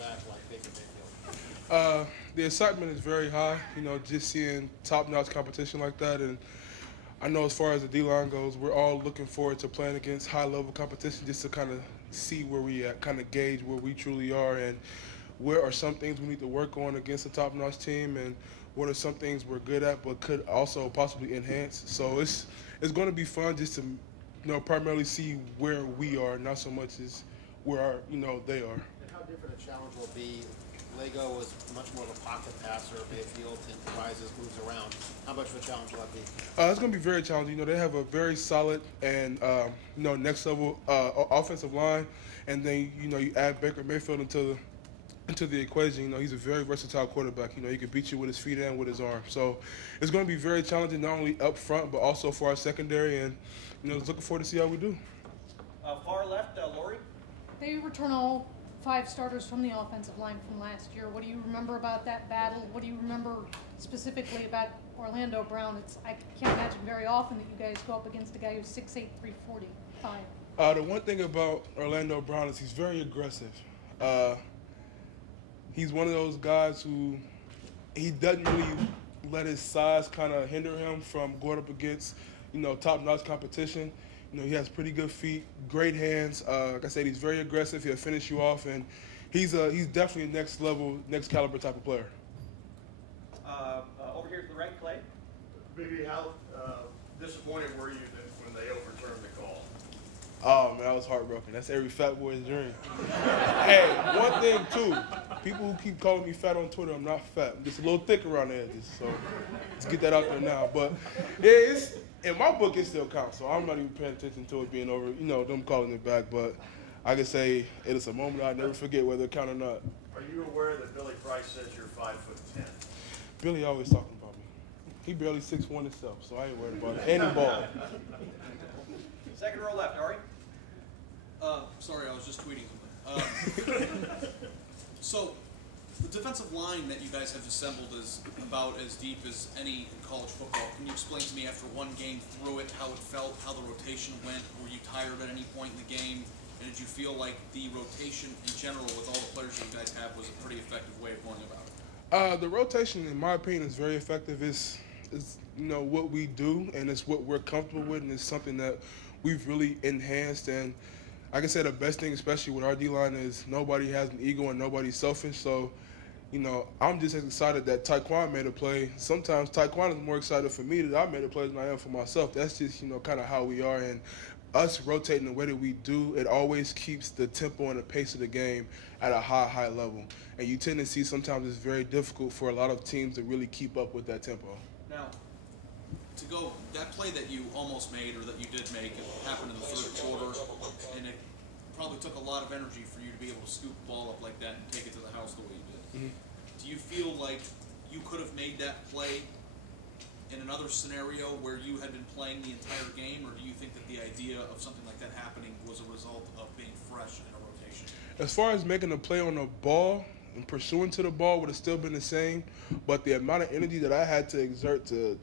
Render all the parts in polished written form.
quarterback like Baker Mayfield? The excitement is very high, just seeing top-notch competition like that. And I know as far as the D-line goes, we're all looking forward to playing against high-level competition just to kind of see where we at, kind of gauge where we truly are and where are some things we need to work on against a top-notch team and what are some things we're good at but could also possibly enhance. So it's going to be fun just to primarily see where we are, not so much as where they are. And how different a challenge will be? Lego was much more of a pocket passer. Mayfield improvises, moves around. How much of a challenge will that be? It's going to be very challenging. They have a very solid and next level offensive line, and then you add Baker Mayfield into the equation. He's a very versatile quarterback. He can beat you with his feet and with his arm. So it's going to be very challenging, not only up front but also for our secondary. And looking forward to see how we do. Far left, Lori. They return all 5 starters from the offensive line from last year. What do you remember about that battle? What do you remember specifically about Orlando Brown? I can't imagine very often that you guys go up against a guy who's 6'8", 345. The one thing about Orlando Brown is he's very aggressive. He's one of those guys who he doesn't really let his size kind of hinder him from going up against, top-notch competition. He has pretty good feet, great hands. Like I said, he's very aggressive. He'll finish you off, and he's definitely a next level, next caliber type of player. Over here to the right, Clay. Biggie, how disappointed were you when they overturned the call? Oh, man, I was heartbroken. That's every fat boy's dream. Hey, one thing, too. People who keep calling me fat on Twitter, I'm not fat. I'm just a little thick around the edges, so let's get that out there now. But, yeah, in my book, it still counts, so I'm not even paying attention to it being over, them calling it back. But I can say it is a moment I'll never forget, whether it count or not. Are you aware that Billy Price says you're 5'10"? Billy always talking about me. He barely 6'1" himself, so I ain't worried about it. And he ball. Second row left, Ari. Sorry, I was just tweeting something. So, the defensive line that you guys have assembled is about as deep as any in college football. Can you explain to me after one game through it how it felt, how the rotation went? Were you tired at any point in the game? And did you feel like the rotation in general with all the players that you guys have was a pretty effective way of going about it? The rotation, in my opinion, is very effective. It's what we do, and it's what we're comfortable with, and it's something that we've really enhanced. And like I said, the best thing, especially with our D-line, is nobody has an ego and nobody's selfish. So, I'm just as excited that Tyquan made a play. Sometimes Tyquan is more excited for me that I made a play than I am for myself. That's just, kind of how we are. And us rotating the way that we do, it always keeps the tempo and the pace of the game at a high level. And you tend to see sometimes it's very difficult for a lot of teams to really keep up with that tempo. Now, to go, that play that you almost made or that you did make, it happened in the third quarter, and it probably took a lot of energy for you to be able to scoop the ball up like that and take it to the house the way you did. Mm-hmm. Do you feel like you could have made that play in another scenario where you had been playing the entire game, or do you think that the idea of something like that happening was a result of being fresh in a rotation? As far as making a play on the ball and pursuing to the ball would have still been the same, but the amount of energy that I had to exert to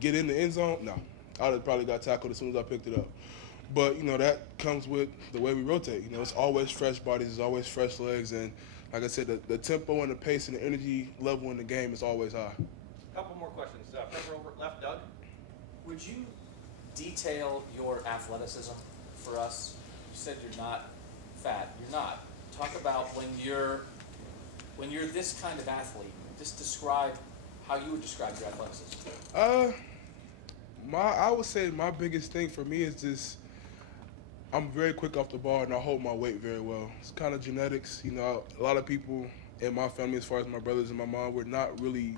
get in the end zone, no. I would have probably got tackled as soon as I picked it up. But, that comes with the way we rotate. It's always fresh bodies, it's always fresh legs, and like I said, the tempo and the pace and the energy level in the game is always high. A couple more questions. Front row left, Doug. Would you detail your athleticism for us? You said you're not fat. You're not. Talk about when you're this kind of athlete. Just describe how you would describe your athleticism. I would say my biggest thing for me is just I'm very quick off the ball and I hold my weight very well. It's kind of genetics. A lot of people in my family, as far as my brothers and my mom, we're not really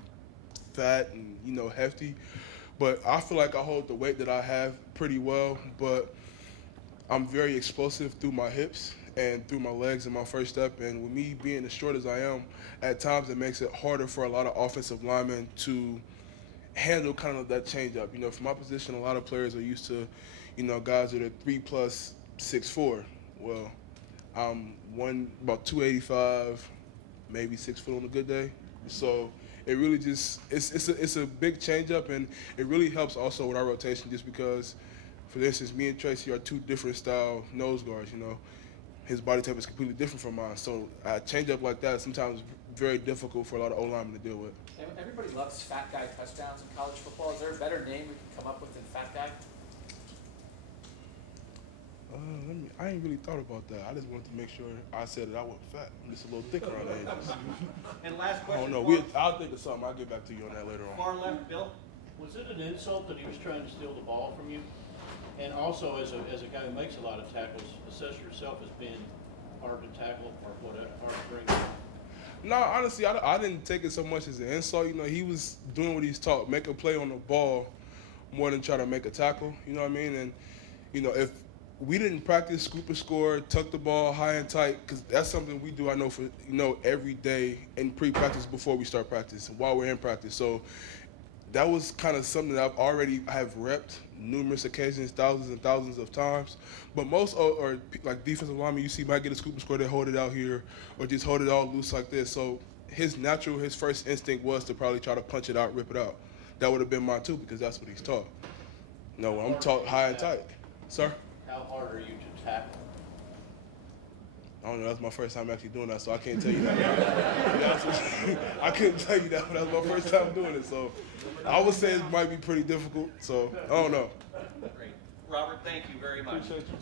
fat and, hefty. But I feel like I hold the weight that I have pretty well. But I'm very explosive through my hips and through my legs in my first step. And with me being as short as I am, at times it makes it harder for a lot of offensive linemen to handle kind of that change-up. For my position, a lot of players are used to, guys that are 3+, 6'4". Well, I'm about 285, maybe 6 foot on a good day. So it really just it's a big change-up, and it really helps also with our rotation just because, for instance, me and Tracy are two different style nose guards. his body type is completely different from mine. So a change up like that is sometimes very difficult for a lot of O-linemen to deal with. Everybody loves fat guy touchdowns in college football. Is there a better name we can come up with than fat guy? I ain't really thought about that. I just wanted to make sure I said that I wasn't fat. I'm just a little thicker around the edges. And last I question. don't know. I'll think of something. I'll get back to you on that later on. Far left, Bill. Was it an insult that he was trying to steal the ball from you? And also, as a guy who makes a lot of tackles, assess yourself as being hard to tackle or whatever, hard to bring down. No, honestly, I didn't take it so much as an insult. You know, he was doing what he's taught, make a play on the ball more than try to make a tackle. You know what I mean? And, you know, if we didn't practice scoop and score, tuck the ball high and tight, because that's something we do, I know, for, you know, every day in pre-practice before we start practice and while we're in practice. So that was kind of something that I have repped numerous occasions, thousands and thousands of times. But most or like defensive linemen you see might get a scoop and score, they hold it out here or just hold it all loose like this. So his first instinct was to probably try to punch it out, rip it out. That would have been mine too, because that's what he's taught. No, I'm taught high and tight. Sir? How hard are you to tackle? I don't know. That's my first time actually doing that, so I can't tell you that. I couldn't tell you that, but that was my first time doing it. So I would say it might be pretty difficult. So I don't know. Great. Robert, thank you very much. Appreciate you.